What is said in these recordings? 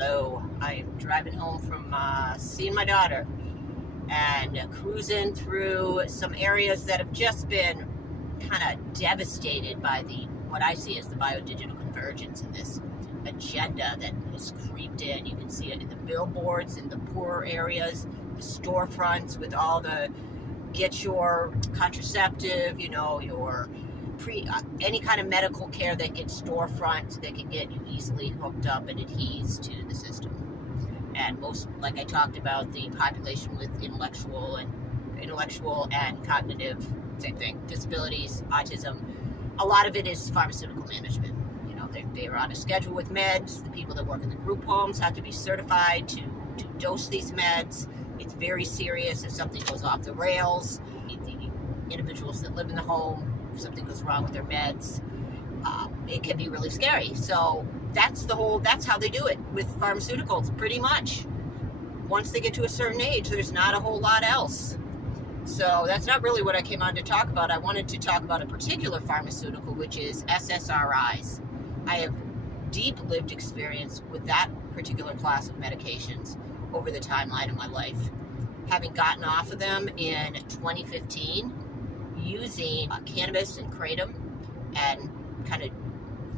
Hello, I'm driving home from seeing my daughter and cruising through some areas that have just been kind of devastated by what I see as the biodigital convergence and this agenda that has creeped in. You can see it in the billboards in the poorer areas, the storefronts with all the get your contraceptive, your any kind of medical care that gets storefront that can get you easily hooked up and adheres to the system. And most, like I talked about, the population with intellectual and cognitive, same thing, disabilities, autism, a lot of it is pharmaceutical management. They're on a schedule with meds. The people that work in the group homes have to be certified to dose these meds. It's very serious if something goes off the rails. The individuals that live in the home, if something goes wrong with their meds, it can be really scary. So that's how they do it with pharmaceuticals, pretty much. Once they get to a certain age, there's not a whole lot else. So that's not really what I came on to talk about. I wanted to talk about a particular pharmaceutical, which is SSRIs. I have deep lived experience with that particular class of medications over the timeline of my life. Having gotten off of them in 2015, using cannabis and kratom and kind of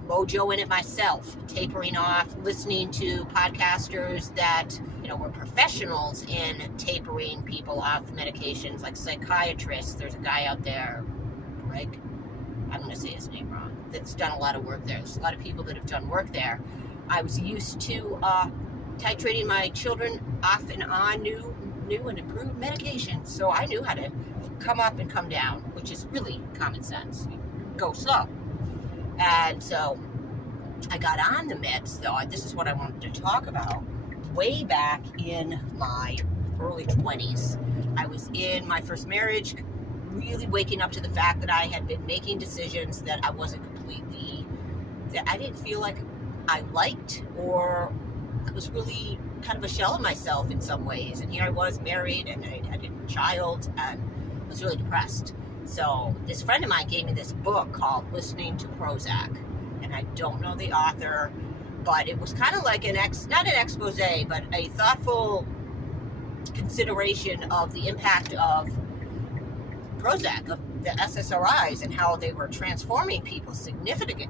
mojoing it myself, tapering off, listening to podcasters that were professionals in tapering people off medications, like psychiatrists. There's a guy out there, Greg, I'm going to say his name wrong, that's done a lot of work there. There's a lot of people that have done work there. I was used to titrating my children off and on new and improved medications, so I knew how to come up and come down, which is really common sense. Go slow. And so I got on the meds, though. This is what I wanted to talk about. Way back in my early 20s, I was in my first marriage, really waking up to the fact that I had been making decisions that I wasn't that I didn't feel like I liked, or I was really kind of a shell of myself in some ways. And here I was married, and I had a child, and I was really depressed. So this friend of mine gave me this book called Listening to Prozac, and I don't know the author, but it was kind of like not an expose, but a thoughtful consideration of the impact of Prozac, of the SSRIs, and how they were transforming people significantly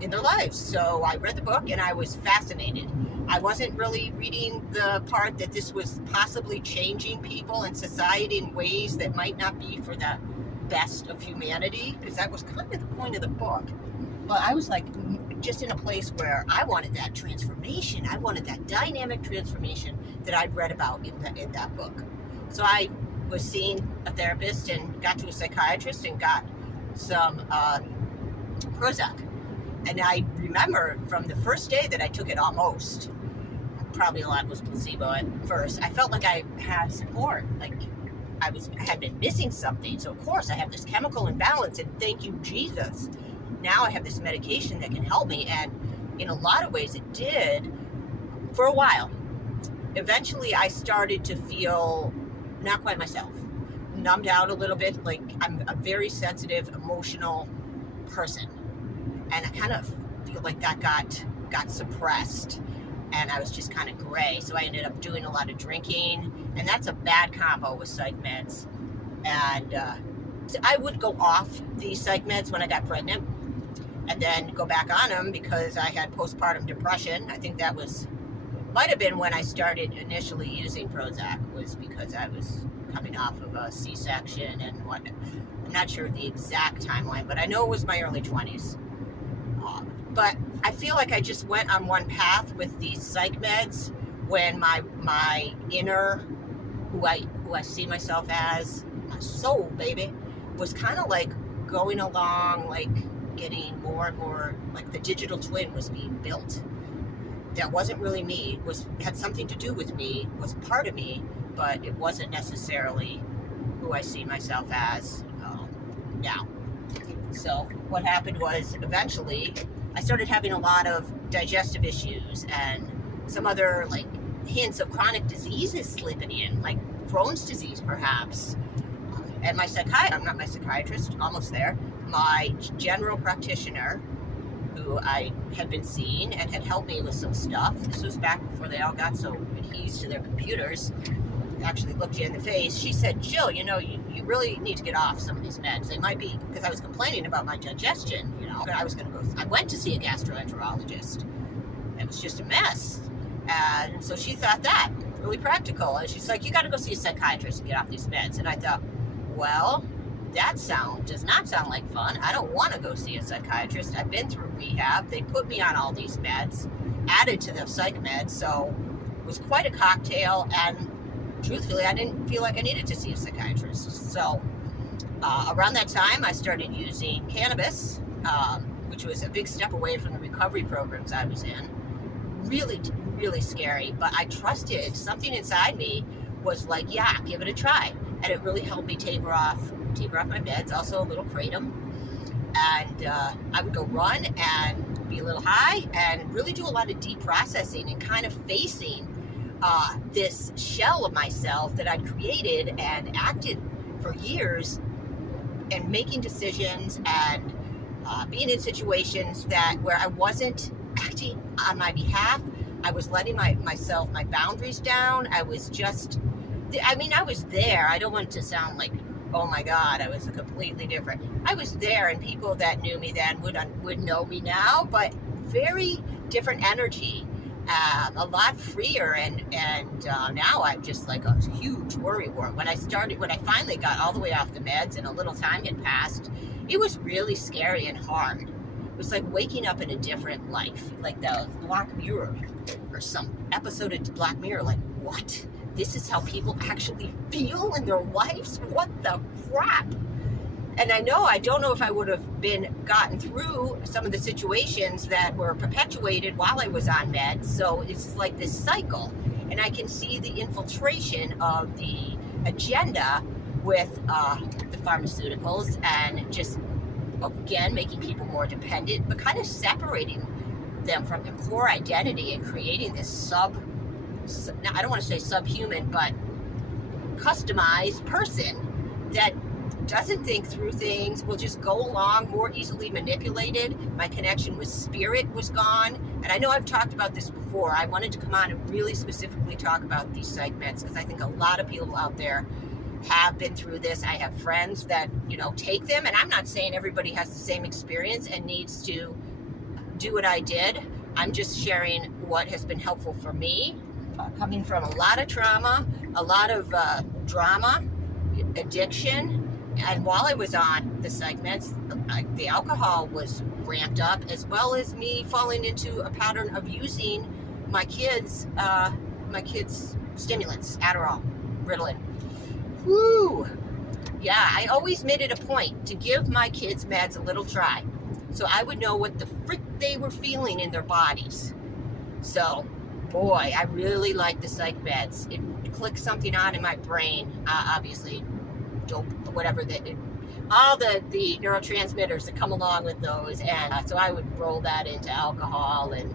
in their lives. So I read the book and I was fascinated. I wasn't really reading the part that this was possibly changing people and society in ways that might not be for the best of humanity, because that was kind of the point of the book. But I was like just in a place where I wanted that transformation. I wanted that dynamic transformation that I'd read about in that book. So I was seeing a therapist and got to a psychiatrist and got some Prozac. And I remember from the first day that I took it, almost, probably a lot was placebo at first, I felt like I had support, like I had been missing something. So of course I have this chemical imbalance, and thank you, Jesus. Now I have this medication that can help me, and in a lot of ways it did for a while. Eventually I started to feel not quite myself, numbed out a little bit. Like, I'm a very sensitive, emotional person, and I kind of feel like that got suppressed, and I was just kind of gray. So I ended up doing a lot of drinking, and that's a bad combo with psych meds. And so I would go off the psych meds when I got pregnant, and then go back on them because I had postpartum depression. I think that might have been when I started initially using Prozac, was because I was coming off of a C-section and whatnot. I'm not sure the exact timeline, but I know it was my early 20s. But I feel like I just went on one path with these psych meds when my inner, who I see myself as, my soul, baby, was kind of like going along, like getting more and more, like the digital twin was being built. That wasn't really me, had something to do with me, was part of me, but it wasn't necessarily who I see myself as now. So what happened was, eventually I started having a lot of digestive issues and some other like hints of chronic diseases slipping in, like Crohn's disease perhaps. And I'm not my psychiatrist, almost there, my general practitioner, who I had been seeing and had helped me with some stuff. This was back before they all got so adhesed to their computers, actually looked you in the face. She said, Jill, you really need to get off some of these meds. They might be, because I was complaining about my digestion, I went to see a gastroenterologist. It was just a mess. And so she thought that, really practical. And she's like, you got to go see a psychiatrist and get off these meds. And I thought, well, that does not sound like fun. I don't want to go see a psychiatrist. I've been through rehab. They put me on all these meds, added to the psych meds. So it was quite a cocktail. And truthfully, I didn't feel like I needed to see a psychiatrist. So around that time, I started using cannabis, which was a big step away from the recovery programs I was in. Really, really scary, but I trusted. Something inside me was like, yeah, give it a try. And it really helped me taper off my meds, also a little kratom. And I would go run and be a little high and really do a lot of deep processing and kind of facing this shell of myself that I'd created and acted for years, and making decisions and being in situations where I wasn't acting on my behalf. I was letting my boundaries down. I was there. I don't want to sound like, oh my God, I was completely different. I was there, and people that knew me then would know me now, but very different energy, a lot freer, and now I'm just like a huge worrywart. When I finally got all the way off the meds and a little time had passed, it was really scary and hard. It was like waking up in a different life, like the Black Mirror or some episode of Black Mirror. Like, what? This is how people actually feel in their lives? What the crap? And I don't know if I would have gotten through some of the situations that were perpetuated while I was on meds. So it's like this cycle. And I can see the infiltration of the agenda with the pharmaceuticals, and just, again, making people more dependent, but kind of separating them from their core identity and creating this I don't want to say subhuman, but customized person that doesn't think through things, will just go along, more easily manipulated. My connection with spirit was gone. And I know I've talked about this before. I wanted to come on and really specifically talk about these psych meds, because I think a lot of people out there have been through this. I have friends that, take them, and I'm not saying everybody has the same experience and needs to do what I did. I'm just sharing what has been helpful for me, coming from a lot of trauma, a lot of drama, addiction. And while I was on the psych meds, the alcohol was ramped up, as well as me falling into a pattern of using my kids' stimulants, Adderall, Ritalin. Woo! Yeah, I always made it a point to give my kids' meds a little try, so I would know what the frick they were feeling in their bodies. So, boy, I really like the psych meds. It clicks something on in my brain, obviously, dope, whatever, all the neurotransmitters that come along with those. And so I would roll that into alcohol, and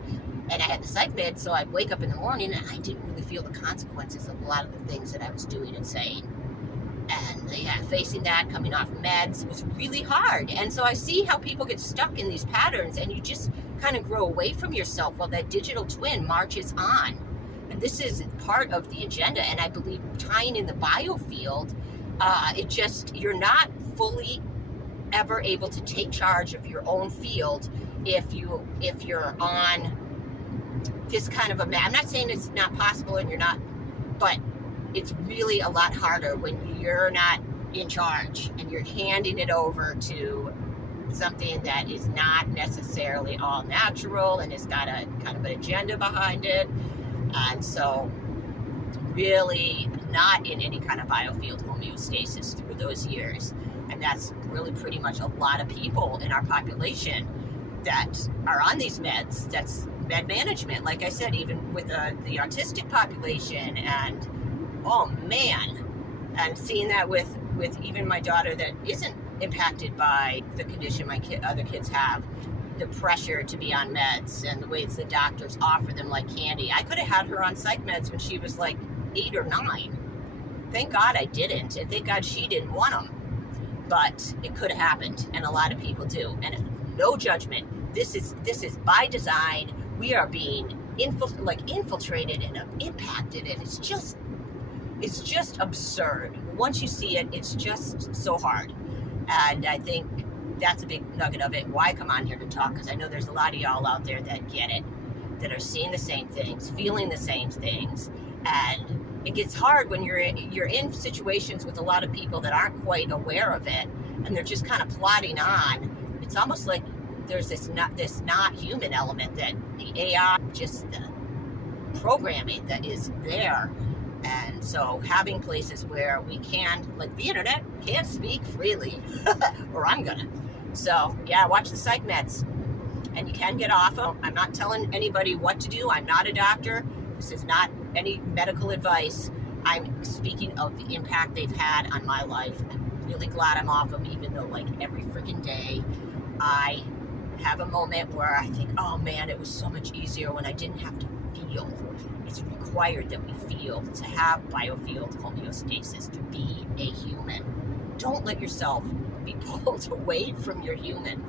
I had the psych meds, so I'd wake up in the morning and I didn't really feel the consequences of a lot of the things that I was doing and saying. And facing that, coming off meds, was really hard. And so I see how people get stuck in these patterns, and you just kind of grow away from yourself while that digital twin marches on. And this is part of the agenda. And I believe tying in the biofield, you're not fully ever able to take charge of your own field if you're on this kind of I'm not saying it's not possible and you're not, but it's really a lot harder when you're not in charge and you're handing it over to something that is not necessarily all natural and has got a kind of an agenda behind it. And so really not in any kind of biofield homeostasis through those years. And that's really pretty much a lot of people in our population that are on these meds. That's med management, like I said, even with the autistic population. And oh man, and seeing that with even my daughter that isn't impacted by the condition other kids have, the pressure to be on meds and the ways the doctors offer them like candy. I could have had her on psych meds when she was like 8 or 9. Thank God I didn't, and thank God she didn't want them. But it could have happened, and a lot of people do. And no judgment. this is by design. We are being infiltrated and impacted, and it's just absurd. Once you see it, it's just so hard. And I think that's a big nugget of it. Why I come on here to talk, because I know there's a lot of y'all out there that get it, that are seeing the same things, feeling the same things, and it gets hard when you're in situations with a lot of people that aren't quite aware of it, and they're just kind of plodding on. It's almost like there's this not human element, that the AI, just the programming that is there. And so having places where we can, like the internet, can speak freely, or I'm gonna. So yeah, watch the psych meds, and you can get off them. I'm not telling anybody what to do. I'm not a doctor. This is not any medical advice. I'm speaking of the impact they've had on my life. I'm really glad I'm off them, even though like every freaking day I have a moment where I think, oh man, it was so much easier when I didn't have to feel. It's required that we feel to have biofield homeostasis, to be a human. Don't let yourself be pulled away from your human.